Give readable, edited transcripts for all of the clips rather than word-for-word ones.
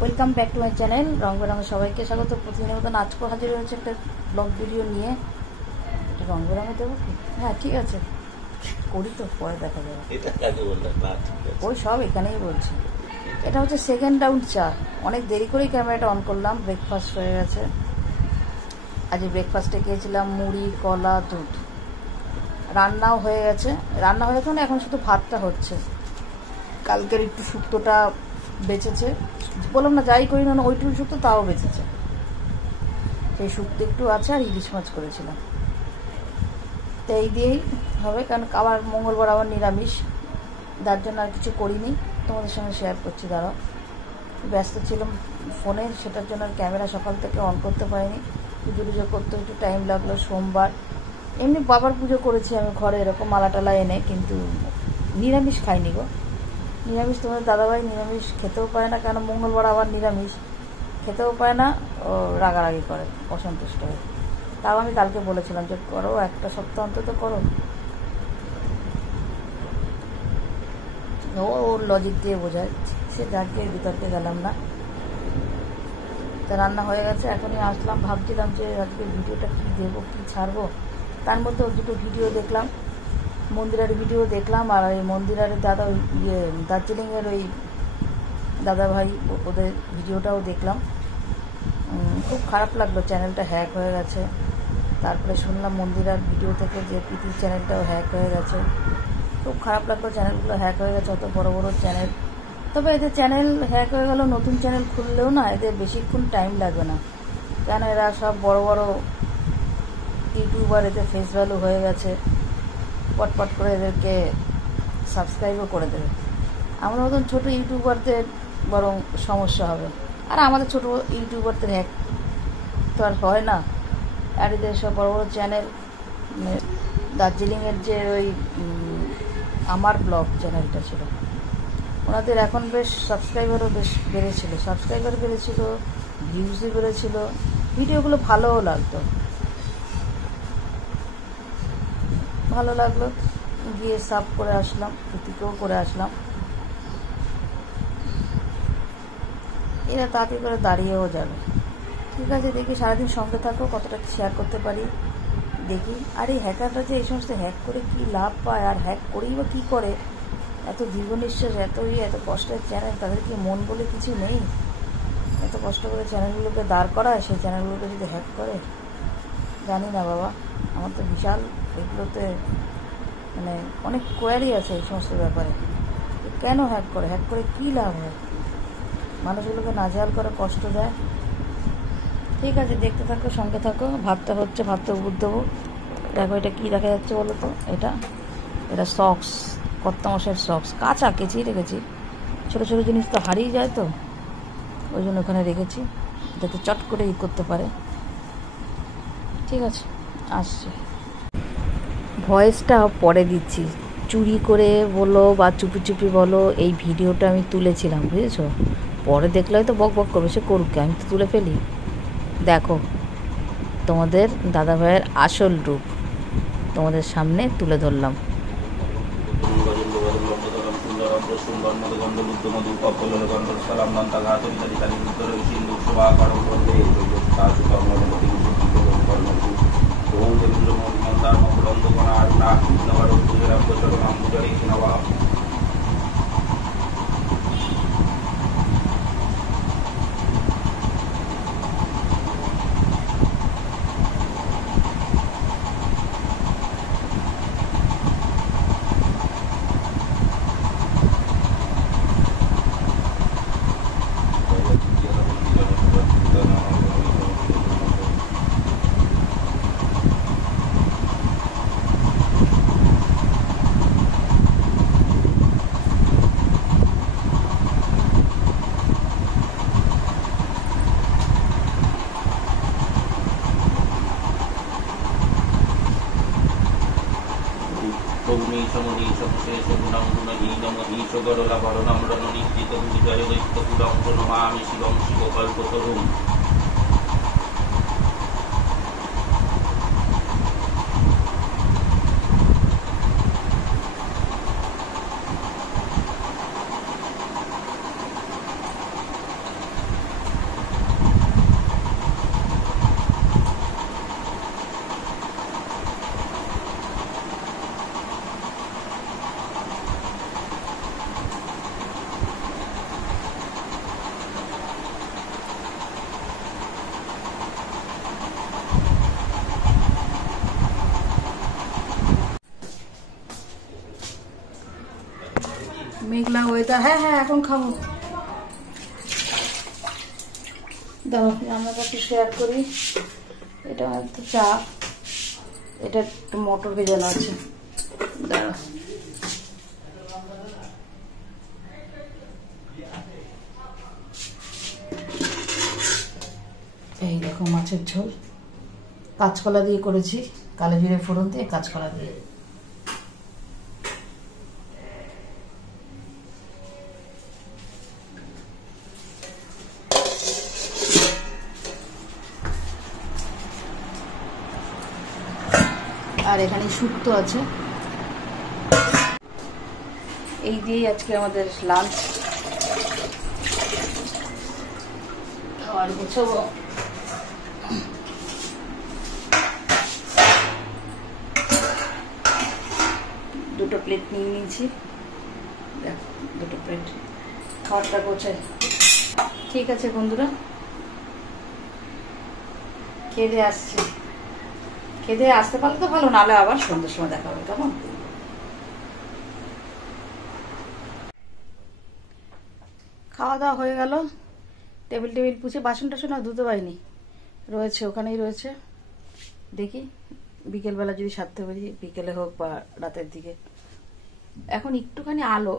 Welcome back to my channel রং বেরঙে সবাইকে স্বাগত। প্রতিদিনের মতন আজকেও হাজির হয়েছে একটা ব্লগ ভিডিও নিয়ে। এটা রং বেরঙে দেবো কি? হ্যাঁ ঠিক আছে, করি তো, পরে দেখা যাবে। ওই সব এখানেই বলছি। এটা হচ্ছে সেকেন্ড রাউন্ড চা। অনেক দেরি করেই ক্যামেরাটা অন করলাম। ব্রেকফাস্ট হয়ে গেছে। আজ ব্রেকফাস্টে খেয়েছিলাম মুড়ি, কলা, দুধ। রান্নাও হয়ে গেছে। রান্না হয়ে গেছে মানে এখন শুধু ভাতটা হচ্ছে। কালকের একটু শুক্তোটা বেঁচেছে, বললাম না যাই করি না ওইটুকু শুক্তো তাও বেঁচেছে, সেই শুক্তো একটু আছে। আর ইলিশ মাছ করেছিলাম, তো এই দিয়েই হবে। কারণ আবার মঙ্গলবার আবার নিরামিষ, তার জন্য আর কিছু করিনি। তোমাদের সঙ্গে শেয়ার করছি, দাঁড়াও। ব্যস্ত ছিলাম ফোনে, সেটার জন্য আর ক্যামেরা সকাল থেকে অন করতে পারিনি। পুজো করতে একটু টাইম লাগলো। সোমবার এমনি বাবার পুজো করেছি আমি ঘরে, এরকম মালা টালা এনে, কিন্তু নিরামিষ খাইনি গো। নিরামিষ তোমাদের দাদাভাই নিরামিষ খেতেও পারে না, কেন মঙ্গলবার আবার নিরামিষ খেতেও পায় না, ও রাগারাগি করে, অসন্তুষ্ট হয়। তাও আমি কালকে বলেছিলাম যে করো, একটা সপ্তাহ অন্তত করো। ওর লজিক দিয়ে বোঝায়, সে যাকে বিতর্কে গেলাম না। তা রান্না হয়ে গেছে, এখনই আসলাম। ভাবছিলাম যে আজকে ভিডিওটা কী দেবো, কী ছাড়বো। তার মধ্যে দুটো ভিডিও দেখলাম, মন্দিরের ভিডিও দেখলাম, আর ওই মন্দিরের দাদা ওই দার্জিলিংয়ের ওই দাদাভাই ওদের ভিডিওটাও দেখলাম। খুব খারাপ লাগলো, চ্যানেলটা হ্যাক হয়ে গেছে। তারপরে শুনলাম মন্দিরার ভিডিও থেকে যে প্রীতির চ্যানেলটাও হ্যাক হয়ে গেছে। খুব খারাপ লাগলো, চ্যানেলগুলো হ্যাক হয়ে গেছে, অত বড় বড় চ্যানেল। তবে এদের চ্যানেল হ্যাক হয়ে গেল, নতুন চ্যানেল খুললেও না এদের বেশিক্ষণ টাইম লাগবে না, কেন এরা সব বড় বড় ইউটিউবার, এদের ফেস ভ্যালু হয়ে গেছে। পটপট করে এদেরকে সাবস্ক্রাইবও করে দেবে। আমরা মতন ছোটো ইউটিউবারদের বরং সমস্যা হবে। আর আমাদের ছোটো ইউটিউবারদের হ্যাক তো আর হয় না। আর এদের সব বড়ো বড়ো চ্যানেল, দার্জিলিংয়ের যে ওই আমার ব্লগ চ্যানেলটা ছিল, ওনাদের এখন বেশ সাবস্ক্রাইবারও বেশ বেড়েছিল, ভিউজও বেড়েছিল, ভিডিওগুলো ভালোও লাগতো, ভালো লাগলো। গিয়ে সাব করে আসলাম, প্রীতিকেও করে আসলাম। এরা তাড়াতাড়ি করে দাঁড়িয়েও যাবে। ঠিক আছে, দেখি সারাদিন সঙ্গে থাকো, কতটা শেয়ার করতে পারি দেখি। আর এই হ্যাকাররা যে এই সমস্ত হ্যাক করে কী লাভ পায়, আর হ্যাক করেই বা কী করে, এত দীর্ঘ নিঃশ্বাস, এত কষ্টের চ্যানেল, তাদের কি মন বলে কিছু নেই? এত কষ্ট করে চ্যানেলগুলোকে দাঁড় করায়, সেই চ্যানেলগুলোকে যদি হ্যাক করে, জানি না বাবা। আমার তো বিশাল এগুলোতে মানে অনেক কোয়ারি আছে এই সমস্ত ব্যাপারে। কেন হ্যাক করে কী লাভ হয়? মানুষগুলোকে নাজেহাল করে, কষ্ট দেয়। ঠিক আছে, দেখতে থাকো, সঙ্গে থাকো। ভাতটা হচ্ছে, ভাতটা উপর দেবো। দেখো এটা কী দেখা যাচ্ছে বলো তো? এটা সক্স, কর্তা মশাইয়ের সক্স, কাঁচা কেচেই রেখেছি। ছোটো ছোটো জিনিস তো হারিয়ে যায়, তো ওই জন্য ওখানে রেখেছি, যাতে চট করে করতে পারে। ঠিক আছে, আসছি। ভয়েসটা পরে দিচ্ছি, চুরি করে বলো বা চুপি চুপি বলো, এই ভিডিওটা আমি তুলেছিলাম, বুঝেছো? পরে দেখলে হয়তো বক বক করবে, সে করুক, আমি তো তুলে ফেলি। দেখো, তোমাদের দাদাভাইয়ের আসল রূপ তোমাদের সামনে তুলে ধরলাম। এটা হ্যাঁ এখন খাবো। দাও রান্নাটা একটু শেয়ার করি। এটা একটু চা, এটা একটু মটর ভেজানো আছে। দাঁড়া এই দেখো মাছের ঝোল, কাঁচকলা দিয়ে করেছি, কালো জিরে ফোড়ন দিয়ে কাঁচকলা দিয়ে। আর এখানে শুক্তো আছে। এই দিয়েই আজকে আমাদের লাঞ্চ। আর গুছাবো। দুটো প্লেট নিয়ে নিয়েছি, দেখো দুটো প্লেট। খাবারটা গোছাই। ঠিক আছে বন্ধুরা, খেয়ে দিয়ে আসছি। খেতে আসতে পারলে তো ভালো, নাহলে আবার সন্ধ্যের সময় দেখা হবে। কেমন? খাওয়া দাওয়া হয়ে গেল, টেবিল পুছে বাসন টাসন আর ধুতে পারিনি, রয়েছে ওখানেই রয়েছে। দেখি বিকেলবেলা যদি সারতে পারি, বিকেলে হোক বা রাতের দিকে। এখন একটুখানি আলো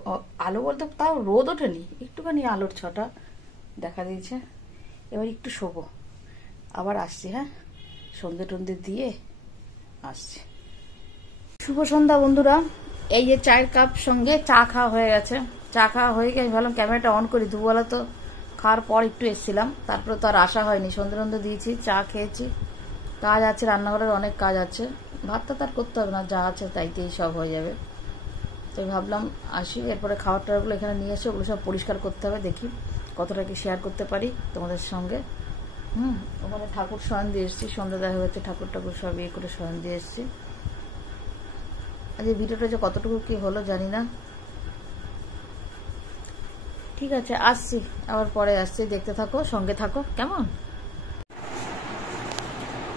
আলো বলতে তাও রোদ ওঠেনি, একটুখানি আলোর ছটা দেখা দিয়েছে। এবার একটু শোবো, আবার আসছি। হ্যাঁ, সন্ধে টন্ধে দিয়ে আসছি। শুভ সন্ধ্যা বন্ধুরা। এই যে চায়ের কাপ সঙ্গে চা খাওয়া হয়ে গেছে। চা খাওয়া হয়ে গেছে, ভাবলাম ক্যামেরাটা অন করি। দুবেলা তো খাওয়ার পর একটু এসেছিলাম, তারপরে তো আর আসা হয়নি। সন্ধে টন্ধে দিয়েছি, চা খেয়েছি। কাজ আছে, রান্নাঘরের অনেক কাজ আছে। ভাতটা তার করতে হবে না, যা আছে তাইতেই সব হয়ে যাবে। তো ভাবলাম আসি, এরপরে খাবার টাবারগুলো এখানে নিয়ে এসে ওগুলো সব পরিষ্কার করতে হবে। দেখি কতটা কি শেয়ার করতে পারি তোমাদের সঙ্গে। ওখানে ঠাকুর শয়ন দিয়ে এসেছি, সন্ধ্যা দেখা হচ্ছে, ঠাকুর সব ইয়ে করে শয়ন দিয়ে এসেছি। আজ এই ভিডিওটা যে কতটুকু কি হলো জানি না। ঠিক আছে, আসছি, আবার পরে আসছি। দেখতে থাকো, সঙ্গে থাকো। কেমন?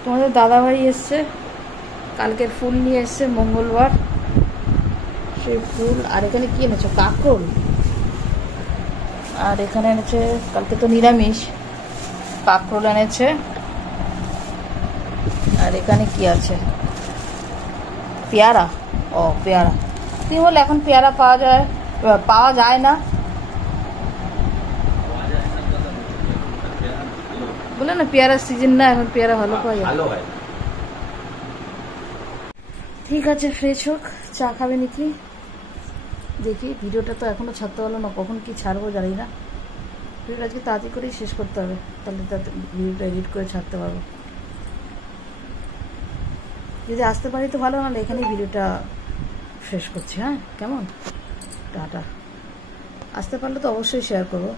তোমাদের দাদাভাই এসছে, কালকের ফুল নিয়ে এসছে, মঙ্গলবার সেই ফুল। আর এখানে কি এনেছো? কাকরোল। আর এখানে এনেছে, কালকে তো নিরামিষ, কাকরোল এনেছে। আর এখানে কি আছে? পেয়ারা। ও পেয়ারা, তুমি বলে এখন পেয়ারা পাওয়া যায় না বলে না, পেয়ারার সিজন না এখন, পেয়ারা ভালো পাওয়া যায়। ঠিক আছে, ফ্রেশ হোক, চা খাবে নাকি দেখি। ভিডিওটা তো এখনো ছাড়তে পারলো না, কখন কি ছাড়বো জানি না। ভিডিওটা আজকে তাড়াতাড়ি করেই শেষ করতে হবে, তাহলে ভিডিওটা এডিট করে ছাড়তে পারবো। যদি আসতে পারি তো ভালো, নাহলে এখানেই ভিডিওটা শেষ করছি। হ্যাঁ, কেমন? টাটা। আসতে পারলে তো অবশ্যই শেয়ার করবো।